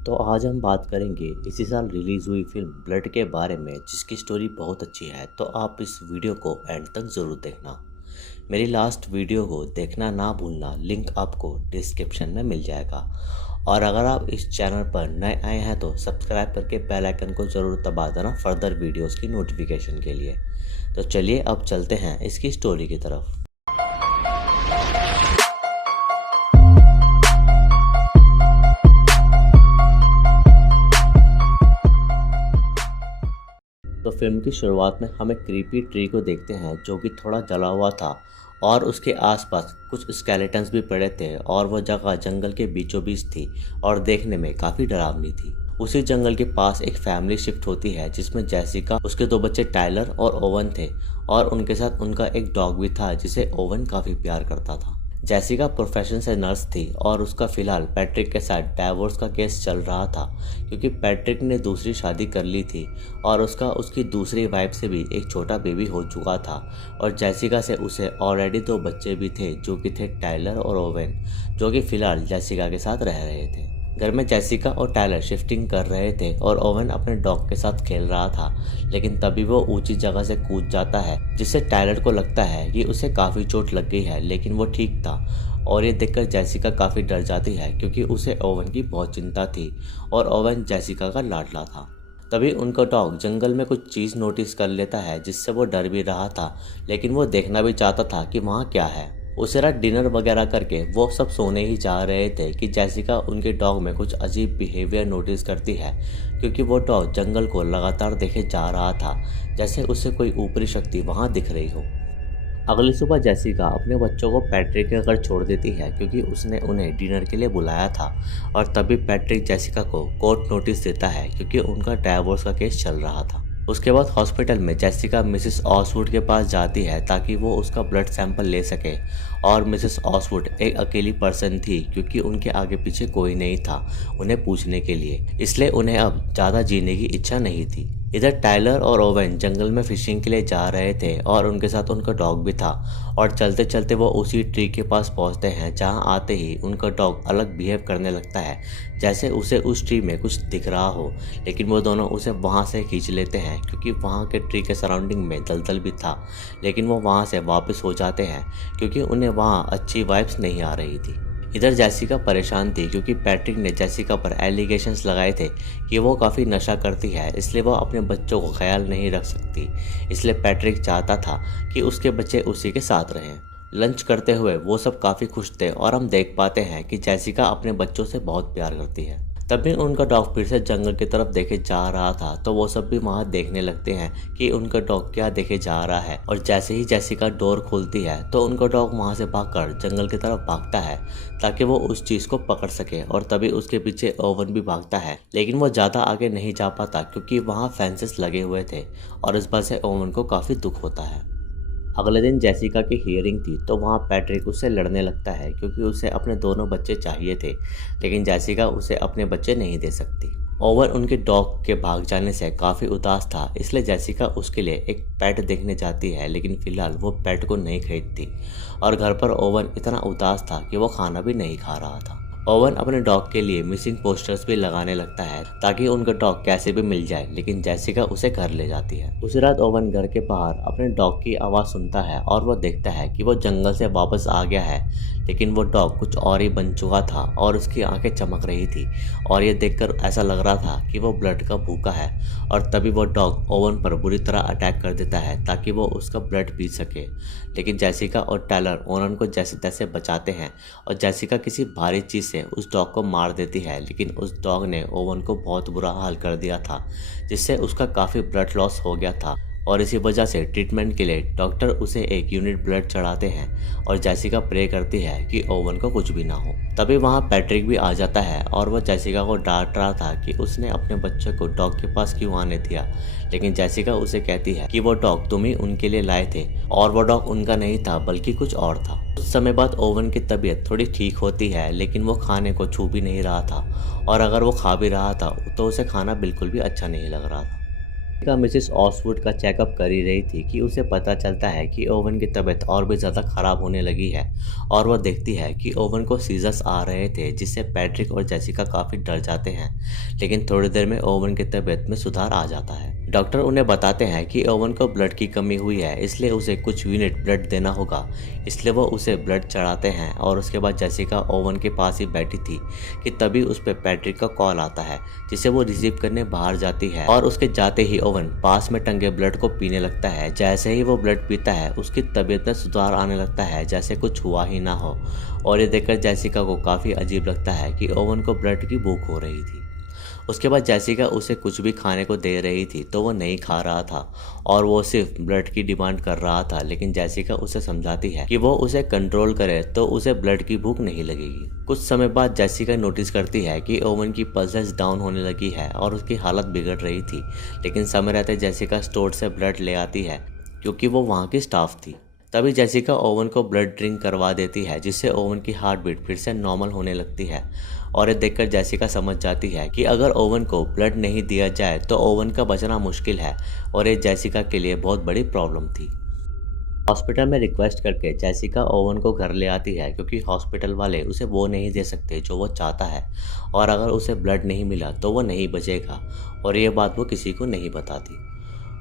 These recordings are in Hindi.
तो आज हम बात करेंगे इसी साल रिलीज़ हुई फिल्म ब्लड के बारे में, जिसकी स्टोरी बहुत अच्छी है। तो आप इस वीडियो को एंड तक ज़रूर देखना। मेरी लास्ट वीडियो को देखना ना भूलना, लिंक आपको डिस्क्रिप्शन में मिल जाएगा। और अगर आप इस चैनल पर नए आए हैं तो सब्सक्राइब करके बेल आइकन को ज़रूर दबा देना फर्दर वीडियोस की नोटिफिकेशन के लिए। तो चलिए अब चलते हैं इसकी स्टोरी की तरफ। तो फिल्म की शुरुआत में हम एक क्रीपी ट्री को देखते हैं जो कि थोड़ा जला हुआ था और उसके आसपास कुछ स्केलेटन्स भी पड़े थे और वह जगह जंगल के बीचों बीच थी और देखने में काफ़ी डरावनी थी। उसी जंगल के पास एक फैमिली शिफ्ट होती है जिसमें जैसिका, उसके दो बच्चे टाइलर और ओवन थे और उनके साथ उनका एक डॉग भी था जिसे ओवन काफ़ी प्यार करता था। जैसिका प्रोफेशन से नर्स थी और उसका फिलहाल पैट्रिक के साथ डाइवोर्स का केस चल रहा था क्योंकि पैट्रिक ने दूसरी शादी कर ली थी और उसकी दूसरी वाइफ से भी एक छोटा बेबी हो चुका था और जैसिका से उसे ऑलरेडी दो बच्चे भी थे जो कि थे टाइलर और ओवेन, जो कि फिलहाल जैसिका के साथ रह रहे थे। घर में जैसिका और टाइलर शिफ्टिंग कर रहे थे और ओवेन अपने डॉग के साथ खेल रहा था, लेकिन तभी वो ऊंची जगह से कूद जाता है जिससे टाइलर को लगता है कि उसे काफ़ी चोट लग गई है, लेकिन वो ठीक था। और ये देखकर जैसिका काफ़ी डर जाती है क्योंकि उसे ओवेन की बहुत चिंता थी और ओवेन जैसिका का लाडला था। तभी उनका डॉग जंगल में कुछ चीज़ नोटिस कर लेता है जिससे वो डर भी रहा था, लेकिन वो देखना भी चाहता था कि वहाँ क्या है। उसे रात डिनर वगैरह करके वो सब सोने ही जा रहे थे कि जैसिका उनके डॉग में कुछ अजीब बिहेवियर नोटिस करती है क्योंकि वो डॉग जंगल को लगातार देखे जा रहा था, जैसे उसे कोई ऊपरी शक्ति वहाँ दिख रही हो। अगली सुबह जैसिका अपने बच्चों को पैट्रिक के घर छोड़ देती है क्योंकि उसने उन्हें डिनर के लिए बुलाया था और तभी पैट्रिक जैसिका को कोर्ट नोटिस देता है क्योंकि उनका डाइवोर्स का केस चल रहा था। उसके बाद हॉस्पिटल में जैसिका मिसेस ऑसवुड के पास जाती है ताकि वो उसका ब्लड सैंपल ले सके और मिसेस ऑसवुड एक अकेली पर्सन थी क्योंकि उनके आगे पीछे कोई नहीं था उन्हें पूछने के लिए, इसलिए उन्हें अब ज़्यादा जीने की इच्छा नहीं थी। इधर टाइलर और ओवेन जंगल में फिशिंग के लिए जा रहे थे और उनके साथ उनका डॉग भी था और चलते चलते वो उसी ट्री के पास पहुंचते हैं जहां आते ही उनका डॉग अलग बिहेव करने लगता है, जैसे उसे उस ट्री में कुछ दिख रहा हो, लेकिन वो दोनों उसे वहां से खींच लेते हैं क्योंकि वहां के ट्री के सराउंडिंग में दलदल भी था, लेकिन वो वहां से वापस हो जाते हैं क्योंकि उन्हें वहां अच्छी वाइब्स नहीं आ रही थी। इधर जैसिका परेशान थी क्योंकि पैट्रिक ने जैसिका पर एलिगेशंस लगाए थे कि वो काफ़ी नशा करती है, इसलिए वो अपने बच्चों को ख्याल नहीं रख सकती। इसलिए पैट्रिक चाहता था कि उसके बच्चे उसी के साथ रहें। लंच करते हुए वो सब काफ़ी खुश थे और हम देख पाते हैं कि जैसिका अपने बच्चों से बहुत प्यार करती है। तभी उनका डॉग फिर से जंगल की तरफ देखे जा रहा था तो वो सब भी वहाँ देखने लगते हैं कि उनका डॉग क्या देखे जा रहा है और जैसे ही जैसिका डोर खोलती है तो उनका डॉग वहाँ से भागकर जंगल की तरफ भागता है ताकि वो उस चीज़ को पकड़ सके और तभी उसके पीछे ओवन भी भागता है, लेकिन वो ज़्यादा आगे नहीं जा पाता क्योंकि वहाँ फेंसेस लगे हुए थे और इस बात से ओवन को काफ़ी दुख होता है। अगले दिन जैसिका की हियरिंग थी तो वहाँ पैट्रिक उससे लड़ने लगता है क्योंकि उसे अपने दोनों बच्चे चाहिए थे, लेकिन जैसिका उसे अपने बच्चे नहीं दे सकती। ओवन उनके डॉग के भाग जाने से काफ़ी उदास था, इसलिए जैसिका उसके लिए एक पेट देखने जाती है, लेकिन फिलहाल वो पेट को नहीं खरीदती और घर पर ओवन इतना उदास था कि वो खाना भी नहीं खा रहा था। ओवन अपने डॉग के लिए मिसिंग पोस्टर्स भी लगाने लगता है ताकि उनका डॉग कैसे भी मिल जाए, लेकिन जैसिका उसे घर ले जाती है। उसी रात ओवन घर के बाहर अपने डॉग की आवाज़ सुनता है और वो देखता है कि वो जंगल से वापस आ गया है, लेकिन वो डॉग कुछ और ही बन चुका था और उसकी आंखें चमक रही थी और ये देखकर ऐसा लग रहा था कि वो ब्लड का भूखा है। और तभी वो डॉग ओवन पर बुरी तरह अटैक कर देता है ताकि वो उसका ब्लड पी सके, लेकिन जैसिका और टाइलर ओवन को जैसे तैसे बचाते हैं और जैसिका किसी भारी चीज़ से उस डॉग को मार देती है, लेकिन उस डॉग ने ओवन को बहुत बुरा हाल कर दिया था जिससे उसका काफ़ी ब्लड लॉस हो गया था और इसी वजह से ट्रीटमेंट के लिए डॉक्टर उसे 1 यूनिट ब्लड चढ़ाते हैं और जैसिका प्रे करती है कि ओवन को कुछ भी ना हो। तभी वहाँ पैट्रिक भी आ जाता है और वह जैसिका को डांट रहा था कि उसने अपने बच्चे को डॉग के पास क्यों आने दिया, लेकिन जैसिका उसे कहती है कि वो डॉग तुम ही उनके लिए लाए थे और वो डॉग उनका नहीं था बल्कि कुछ और था। कुछ समय बाद ओवन की तबीयत थोड़ी ठीक होती है, लेकिन वो खाने को छू भी नहीं रहा था और अगर वो खा भी रहा था तो उसे खाना बिल्कुल भी अच्छा नहीं लग रहा था। का मिसेस ऑसवुड का चेकअप कर ही रही थी कि उसे पता चलता है कि ओवन की तबीयत और भी ज़्यादा ख़राब होने लगी है और वह देखती है कि ओवन को सीजर्स आ रहे थे, जिससे पैट्रिक और जेसिका काफ़ी डर जाते हैं। लेकिन थोड़ी देर में ओवन की तबीयत में सुधार आ जाता है। डॉक्टर उन्हें बताते हैं कि ओवन को ब्लड की कमी हुई है, इसलिए उसे कुछ यूनिट ब्लड देना होगा। इसलिए वो उसे ब्लड चढ़ाते हैं और उसके बाद जेसिका ओवन के पास ही बैठी थी कि तभी उस पर पैट्रिक का कॉल आता है, जिसे वो रिसीव करने बाहर जाती है और उसके जाते ही ओवन पास में टंगे ब्लड को पीने लगता है। जैसे ही वो ब्लड पीता है उसकी तबीयत में सुधार आने लगता है, जैसे कुछ हुआ ही ना हो। और ये देखकर जेसिका को काफ़ी अजीब लगता है कि ओवन को ब्लड की भूख हो रही थी। उसके बाद जेसिका उसे कुछ भी खाने को दे रही थी तो वो नहीं खा रहा था और वो सिर्फ ब्लड की डिमांड कर रहा था। लेकिन जेसिका उसे समझाती है कि वो उसे कंट्रोल करे तो उसे ब्लड की भूख नहीं लगेगी। कुछ समय बाद जेसिका नोटिस करती है कि ओवन की पल्सेस डाउन होने लगी है और उसकी हालत बिगड़ रही थी। लेकिन समय रहते जेसिका स्टोर से ब्लड ले आती है क्योंकि वो वहाँ की स्टाफ थी। तभी जेसिका ओवन को ब्लड ड्रिंक करवा देती है, जिससे ओवन की हार्ट बीट फिर से नॉर्मल होने लगती है। और ये देखकर जेसिका समझ जाती है कि अगर ओवन को ब्लड नहीं दिया जाए तो ओवन का बचना मुश्किल है और ये जेसिका के लिए बहुत बड़ी प्रॉब्लम थी। हॉस्पिटल में रिक्वेस्ट करके जेसिका ओवन को घर ले आती है क्योंकि हॉस्पिटल वाले उसे वो नहीं दे सकते जो वो चाहता है और अगर उसे ब्लड नहीं मिला तो वो नहीं बचेगा और ये बात वो किसी को नहीं बताती।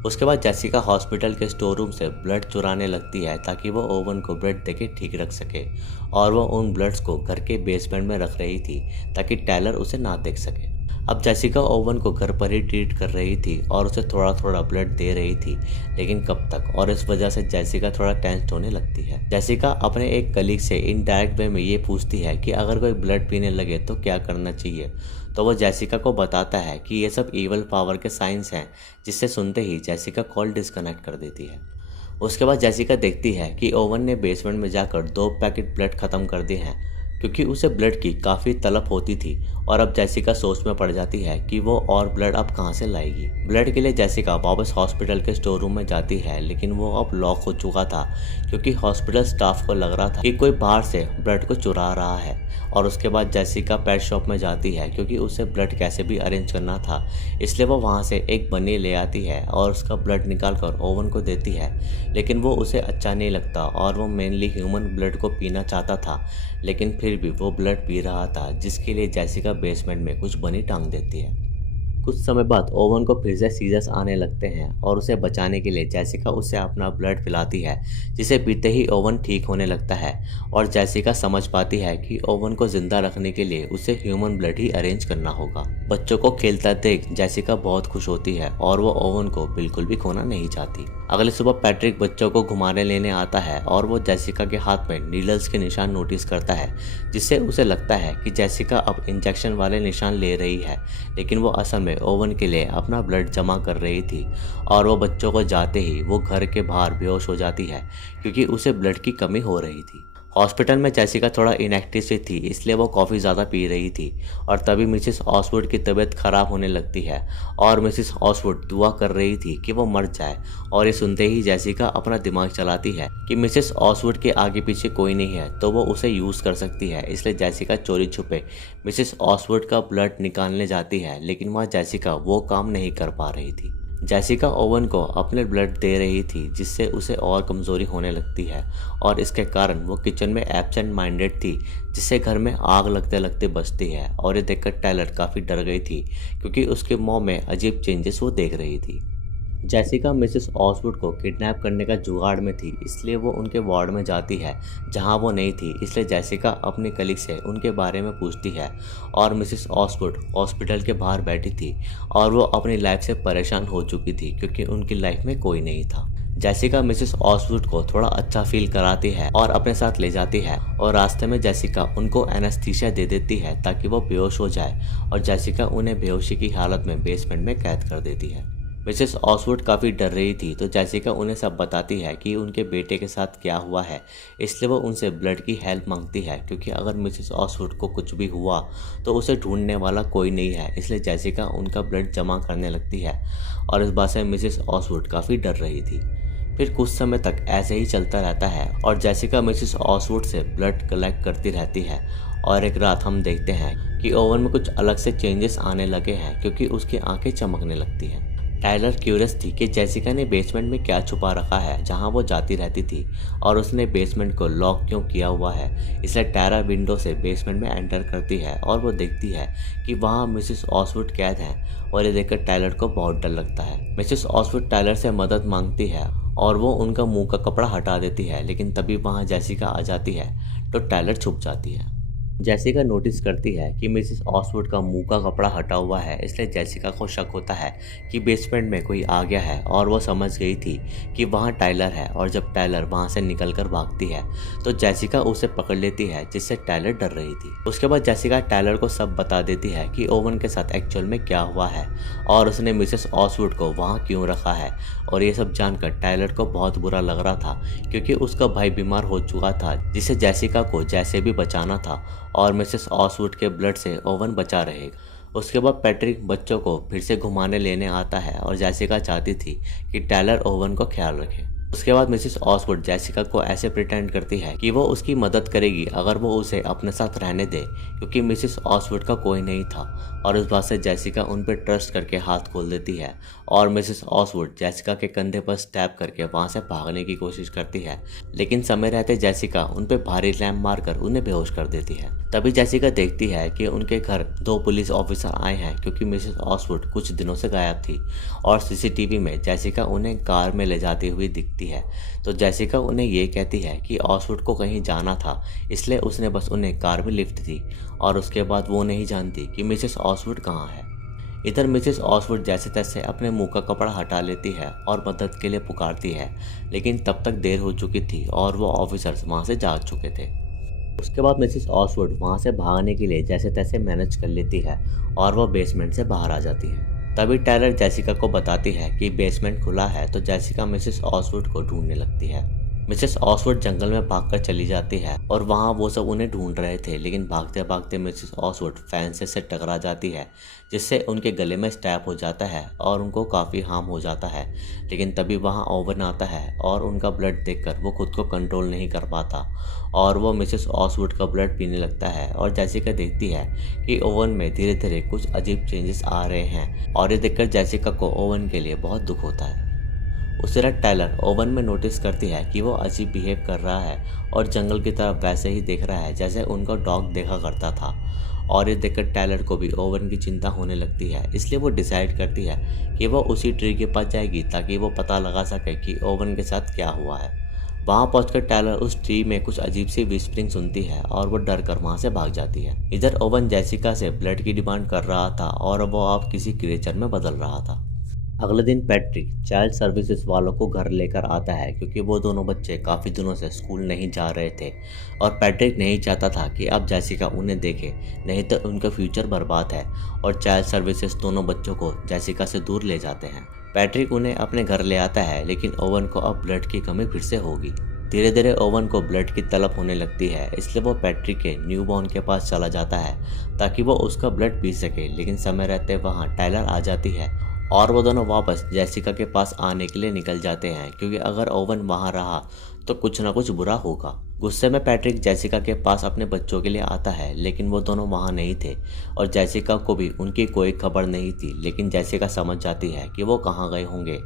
उसके बाद जेसिका हॉस्पिटल के स्टोर रूम से ब्लड चुराने लगती है ताकि वो ओवन को ब्लड देके ठीक रख सके और वो उन ब्लड्स को घर के बेसमेंट में रख रही थी ताकि टायलर उसे ना देख सके। अब जेसिका ओवन को घर पर ही ट्रीट कर रही थी और उसे थोड़ा थोड़ा ब्लड दे रही थी, लेकिन कब तक, और इस वजह से जेसिका थोड़ा टेंस होने लगती है। जेसिका अपने एक कलीग से इनडायरेक्ट वे में ये पूछती है कि अगर कोई ब्लड पीने लगे तो क्या करना चाहिए। तो वो जेसिका को बताता है कि ये सब इवल पावर के साइंस हैं, जिससे सुनते ही जेसिका कॉल डिस्कनेक्ट कर देती है। उसके बाद जेसिका देखती है कि ओवन ने बेसमेंट में जाकर 2 पैकेट ब्लड ख़त्म कर दिए हैं क्योंकि उसे ब्लड की काफ़ी तलब होती थी। और अब जेसिका सोच में पड़ जाती है कि वो और ब्लड अब कहाँ से लाएगी। ब्लड के लिए जेसिका वापस हॉस्पिटल के स्टोर रूम में जाती है, लेकिन वो अब लॉक हो चुका था क्योंकि हॉस्पिटल स्टाफ को लग रहा था कि कोई बाहर से ब्लड को चुरा रहा है। और उसके बाद जेसिका पेट शॉप में जाती है क्योंकि उसे ब्लड कैसे भी अरेंज करना था, इसलिए वो वहाँ से एक बन्नी ले आती है और उसका ब्लड निकाल कर ओवन को देती है। लेकिन वो उसे अच्छा नहीं लगता और वो मेनली ह्यूमन ब्लड को पीना चाहता था, लेकिन फिर भी वो ब्लड पी रहा था, जिसके लिए जेसिका बेसमेंट में कुछ बनी टांग देती है। कुछ समय बाद ओवन को फिर से सीजर्स आने लगते हैं और उसे बचाने के लिए जेसिका उसे अपना ब्लड पिलाती है, जिसे पीते ही ओवन ठीक होने लगता है। और जेसिका समझ पाती है कि ओवन को जिंदा रखने के लिए उसे ह्यूमन ब्लड ही अरेंज करना होगा। बच्चों को खेलता देख जेसिका बहुत खुश होती है और वो ओवन को बिल्कुल भी खोना नहीं चाहती। अगली सुबह पैट्रिक बच्चों को घुमाने लेने आता है और वो जेसिका के हाथ में नीडल्स के निशान नोटिस करता है, जिससे उसे लगता है कि जेसिका अब इंजेक्शन वाले निशान ले रही है, लेकिन वो असल में ओवन के लिए अपना ब्लड जमा कर रही थी। और वो बच्चों को जाते ही वो घर के बाहर बेहोश हो जाती है क्योंकि उसे ब्लड की कमी हो रही थी। हॉस्पिटल में जेसिका थोड़ा इनएक्टिव सी थी, इसलिए वो कॉफ़ी ज़्यादा पी रही थी। और तभी मिसेस ऑसवुड की तबीयत ख़राब होने लगती है और मिसेस ऑसवुड दुआ कर रही थी कि वो मर जाए। और ये सुनते ही जेसिका अपना दिमाग चलाती है कि मिसेस ऑसवुड के आगे पीछे कोई नहीं है तो वो उसे यूज़ कर सकती है। इसलिए जेसिका चोरी छुपे मिसेस ऑसवुड का ब्लड निकालने जाती है, लेकिन वहाँ जेसिका वो काम नहीं कर पा रही थी। जेसिका ओवन को अपने ब्लड दे रही थी, जिससे उसे और कमज़ोरी होने लगती है और इसके कारण वो किचन में एब्सेंट माइंडेड थी, जिससे घर में आग लगते लगते बचती है। और ये देखकर टायलर काफ़ी डर गई थी क्योंकि उसके मुंह में अजीब चेंजेस वो देख रही थी। जेसिका मिसेस ऑसवुड को किडनैप करने का जुगाड़ में थी, इसलिए वो उनके वार्ड में जाती है जहां वो नहीं थी। इसलिए जेसिका अपने कलीग से उनके बारे में पूछती है और मिसेस ऑसवुड हॉस्पिटल के बाहर बैठी थी और वो अपनी लाइफ से परेशान हो चुकी थी क्योंकि उनकी लाइफ में कोई नहीं था। जेसिका मिसेस ऑसवुड को थोड़ा अच्छा फील कराती है और अपने साथ ले जाती है और रास्ते में जेसिका उनको एनेस्थीसिया दे देती है ताकि वो बेहोश हो जाए और जेसिका उन्हें बेहोशी की हालत में बेसमेंट में कैद कर देती है। मिसेस ऑसवुड काफ़ी डर रही थी तो जेसिका उन्हें सब बताती है कि उनके बेटे के साथ क्या हुआ है, इसलिए वो उनसे ब्लड की हेल्प मांगती है क्योंकि अगर मिसेस ऑसवुड को कुछ भी हुआ तो उसे ढूंढने वाला कोई नहीं है। इसलिए जेसिका उनका ब्लड जमा करने लगती है और इस बात से मिसेस ऑसवुड काफ़ी डर रही थी। फिर कुछ समय तक ऐसे ही चलता रहता है और जेसिका मिसेस ऑसवुड से ब्लड कलेक्ट करती रहती है। और एक रात हम देखते हैं कि ओवन में कुछ अलग से चेंजेस आने लगे हैं क्योंकि उसकी आंखें चमकने लगती हैं। टाइलर क्यूरियस थी कि जेसिका ने बेसमेंट में क्या छुपा रखा है जहां वो जाती रहती थी और उसने बेसमेंट को लॉक क्यों किया हुआ है। इसलिए टायरा विंडो से बेसमेंट में एंटर करती है और वो देखती है कि वहां मिसेस ऑसवुड कैद हैं और ये देखकर टाइलर को बहुत डर लगता है। मिसेस ऑसवुड टाइलर से मदद मांगती है और वो उनका मुंह का कपड़ा हटा देती है, लेकिन तभी वहां जेसिका आ जाती है तो टाइलर छुप जाती है। जेसिका नोटिस करती है कि मिसेस ऑसवुड का मुंह का कपड़ा हटा हुआ है, इसलिए जेसिका को शक होता है कि बेसमेंट में कोई आ गया है और वो समझ गई थी कि वहाँ टाइलर है। और जब टाइलर वहाँ से निकलकर भागती है तो जेसिका उसे पकड़ लेती है, जिससे टाइलर डर रही थी। उसके बाद जेसिका टाइलर को सब बता देती है कि ओवन के साथ एक्चुअल में क्या हुआ है और उसने मिसेस ऑसवुड को वहाँ क्यों रखा है। और ये सब जानकर टाइलर को बहुत बुरा लग रहा था, क्योंकि उसका भाई बीमार हो चुका था, जिसे जेसिका को जैसे भी बचाना था और मिसेस ऑसवुड के ब्लड से ओवन बचा रहेगा। उसके बाद पैट्रिक बच्चों को फिर से घुमाने लेने आता है और जेसिका चाहती थी कि टाइलर ओवन को ख्याल रखे। उसके बाद मिसेस ऑसवुड जेसिका को ऐसे प्रिटेंड करती है कि वो उसकी मदद करेगी अगर वो उसे अपने साथ रहने दे, क्योंकि मिसेस ऑसवुड का कोई नहीं था। और उस बात से जेसिका उन पर ट्रस्ट करके हाथ खोल देती है और मिसेस ऑसवुड जेसिका के कंधे पर स्टैब करके वहाँ से भागने की कोशिश करती है, लेकिन समय रहते जेसिका उन पर भारी लैम्प मारकर उन्हें बेहोश कर देती है। तभी जेसिका देखती है कि उनके घर 2 पुलिस ऑफिसर आए हैं, क्योंकि मिसेस ऑसवुड कुछ दिनों से गायब थी और सीसीटीवी में जेसिका उन्हें कार में ले जाती हुई दिखती है। तो जेसिका उन्हें ये कहती है कि ऑसवुड को कहीं जाना था, इसलिए उसने बस उन्हें कार में लिफ्ट दी और उसके बाद वो नहीं जानती कि मिसेस ऑसवुड कहाँ है। इधर मिसेस ऑसवुड जैसे तैसे अपने मुंह का कपड़ा हटा लेती है और मदद के लिए पुकारती है, लेकिन तब तक देर हो चुकी थी और वो ऑफिसर्स वहाँ से जा चुके थे। उसके बाद मिसेस ऑसवुड वहाँ से भागने के लिए जैसे तैसे मैनेज कर लेती है और वह बेसमेंट से बाहर आ जाती है। तभी टाइलर जेसिका को बताती है कि बेसमेंट खुला है, तो जेसिका मिसेस ऑसवुड को ढूंढने लगती है। मिसेस ऑसवुड जंगल में भागकर चली जाती है और वहाँ वो सब उन्हें ढूंढ रहे थे, लेकिन भागते भागते मिसेस ऑसवुड फैंस से टकरा जाती है, जिससे उनके गले में स्टैप हो जाता है और उनको काफ़ी हार्म हो जाता है। लेकिन तभी वहाँ ओवन आता है और उनका ब्लड देखकर वो खुद को कंट्रोल नहीं कर पाता और वो मिसेस ऑसवुड का ब्लड पीने लगता है। और जेसिका देखती है कि ओवन में धीरे धीरे कुछ अजीब चेंजेस आ रहे हैं और ये देखकर जेसिका को ओवन के लिए बहुत दुख होता है। उसी रात टाइलर ओवन में नोटिस करती है कि वो अजीब बिहेव कर रहा है और जंगल की तरफ वैसे ही देख रहा है जैसे उनका डॉग देखा करता था। और ये देखकर टाइलर को भी ओवन की चिंता होने लगती है, इसलिए वो डिसाइड करती है कि वो उसी ट्री के पास जाएगी ताकि वो पता लगा सके कि ओवन के साथ क्या हुआ है। वहाँ पहुंचकर टाइलर उस ट्री में कुछ अजीब सी विस्परिंग सुनती है और वो डर कर वहाँ से भाग जाती है। इधर ओवन जेसिका से ब्लड की डिमांड कर रहा था और वो अब किसी क्रिएचर में बदल रहा था। अगले दिन पैट्रिक चाइल्ड सर्विसेज वालों को घर लेकर आता है, क्योंकि वो दोनों बच्चे काफ़ी दिनों से स्कूल नहीं जा रहे थे और पैट्रिक नहीं चाहता था कि अब जेसिका उन्हें देखे, नहीं तो उनका फ्यूचर बर्बाद है। और चाइल्ड सर्विसेज दोनों बच्चों को जेसिका से दूर ले जाते हैं। पैट्रिक उन्हें अपने घर ले आता है, लेकिन ओवन को अब ब्लड की कमी फिर से होगी। धीरे धीरे ओवन को ब्लड की तलब होने लगती है, इसलिए वो पैट्रिक के न्यूबॉर्न के पास चला जाता है ताकि वो उसका ब्लड पी सके। लेकिन समय रहते वहाँ टाइलर आ जाती है और वो दोनों वापस जेसिका के पास आने के लिए निकल जाते हैं, क्योंकि अगर ओवन वहाँ रहा तो कुछ ना कुछ बुरा होगा। गुस्से में पैट्रिक जेसिका के पास अपने बच्चों के लिए आता है, लेकिन वो दोनों वहाँ नहीं थे और जेसिका को भी उनकी कोई खबर नहीं थी। लेकिन जेसिका समझ जाती है कि वो कहाँ गए होंगे,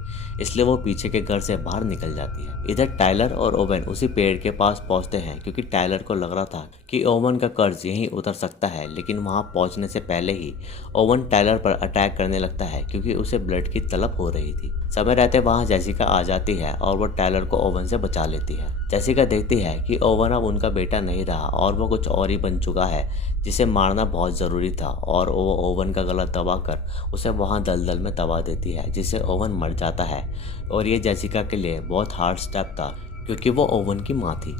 इसलिए वो पीछे के घर से बाहर निकल जाती है। इधर टाइलर और ओवन उसी पेड़ के पास पहुँचते हैं, क्योंकि टाइलर को लग रहा था कि ओवन का कर्ज यहीं उतर सकता है। लेकिन वहाँ पहुँचने से पहले ही ओवन टाइलर पर अटैक करने लगता है, क्योंकि उसे ब्लड की तलब हो रही थी। समय रहते वहाँ जेसिका आ जाती है और वो टाइलर को ओवन से बचा लेती है। जेसिका देखती है कि ओवन अब उनका बेटा नहीं रहा और वो कुछ और ही बन चुका है, जिसे मारना बहुत ज़रूरी था। और वो ओवन का गला दबाकर उसे वहाँ दलदल में दबा देती है, जिससे ओवन मर जाता है। और ये जेसिका के लिए बहुत हार्ड स्टेप था, क्योंकि वो ओवन की माँ थी।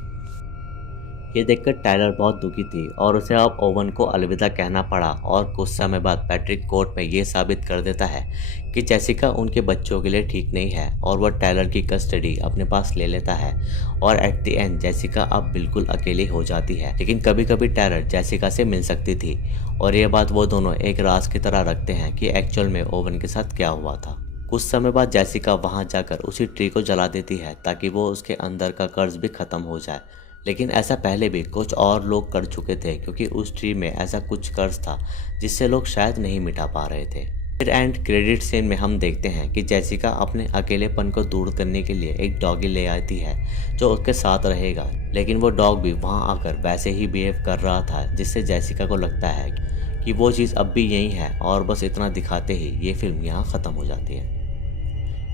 ये देखकर टाइलर बहुत दुखी थी और उसे अब ओवन को अलविदा कहना पड़ा। और कुछ समय बाद पैट्रिक कोर्ट में ये साबित कर देता है कि जेसिका उनके बच्चों के लिए ठीक नहीं है और वह टाइलर की कस्टडी अपने पास ले लेता है। और एट द एंड जेसिका अब बिल्कुल अकेली हो जाती है, लेकिन कभी कभी टाइलर जेसिका से मिल सकती थी। और ये बात वो दोनों एक राज की तरह रखते हैं कि एक्चुअल में ओवन के साथ क्या हुआ था। कुछ समय बाद जेसिका वहाँ जाकर उसी ट्री को जला देती है ताकि वो उसके अंदर का कर्ज भी खत्म हो जाए। लेकिन ऐसा पहले भी कुछ और लोग कर चुके थे, क्योंकि उस ट्री में ऐसा कुछ कर्ज था जिससे लोग शायद नहीं मिटा पा रहे थे। फिर एंड क्रेडिट सीन में हम देखते हैं कि जेसिका अपने अकेलेपन को दूर करने के लिए एक डॉगी ले आती है जो उसके साथ रहेगा, लेकिन वो डॉग भी वहां आकर वैसे ही बिहेव कर रहा था, जिससे जेसिका को लगता है कि वो चीज़ अब भी यही है और बस इतना दिखाते ही ये फिल्म यहाँ ख़त्म हो जाती है।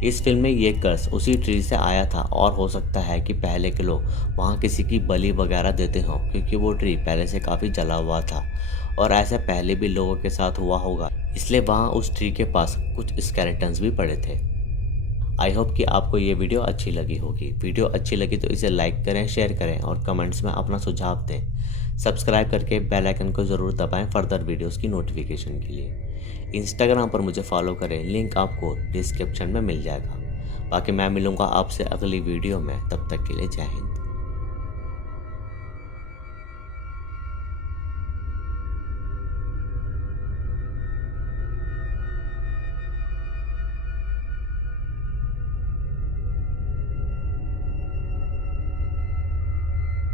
इस फिल्म में ये कर्स उसी ट्री से आया था और हो सकता है कि पहले के लोग वहाँ किसी की बलि वगैरह देते हों, क्योंकि वो ट्री पहले से काफ़ी जला हुआ था और ऐसा पहले भी लोगों के साथ हुआ होगा, इसलिए वहाँ उस ट्री के पास कुछ स्केलेटन्स भी पड़े थे। आई होप कि आपको ये वीडियो अच्छी लगी होगी। वीडियो अच्छी लगी तो इसे लाइक करें, शेयर करें और कमेंट्स में अपना सुझाव दें। सब्सक्राइब करके बेल आइकन को ज़रूर दबाएं फर्दर वीडियोस की नोटिफिकेशन के लिए। इंस्टाग्राम पर मुझे फॉलो करें, लिंक आपको डिस्क्रिप्शन में मिल जाएगा। बाकी मैं मिलूँगा आपसे अगली वीडियो में, तब तक के लिए जय हिंद।